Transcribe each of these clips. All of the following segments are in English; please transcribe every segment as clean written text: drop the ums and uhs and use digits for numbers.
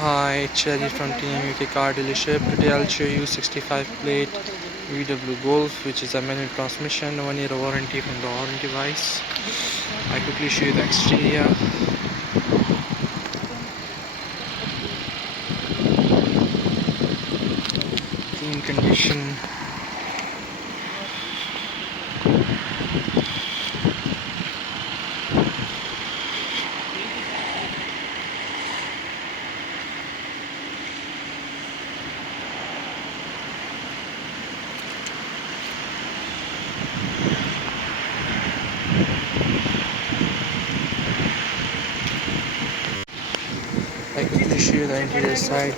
Hi, Cherry from Team UK Car Dealership. Today I'll show you 65 plate VW Golf, which is a manual transmission, 1 year warranty from the warranty device. I quickly show you the exterior. Clean condition. I quickly show you the interior side.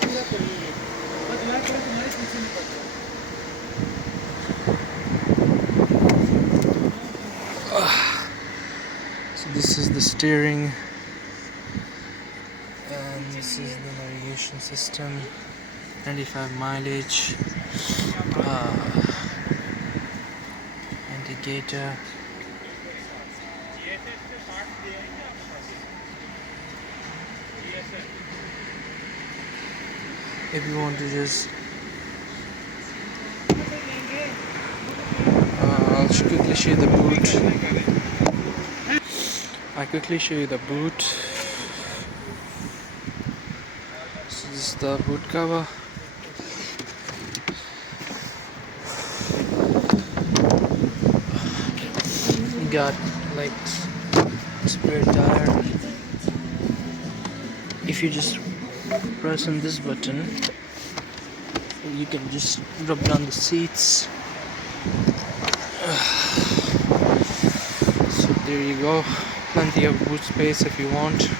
So this is the steering, and this is the navigation system. 95 mileage. Indicator. If you want to just I'll quickly show you the boot. I quickly show you the boot. So this is the boot cover. You got like spare tire. If you just press on this button, you can just rub down the seats. So there you go, plenty of boot space if you want.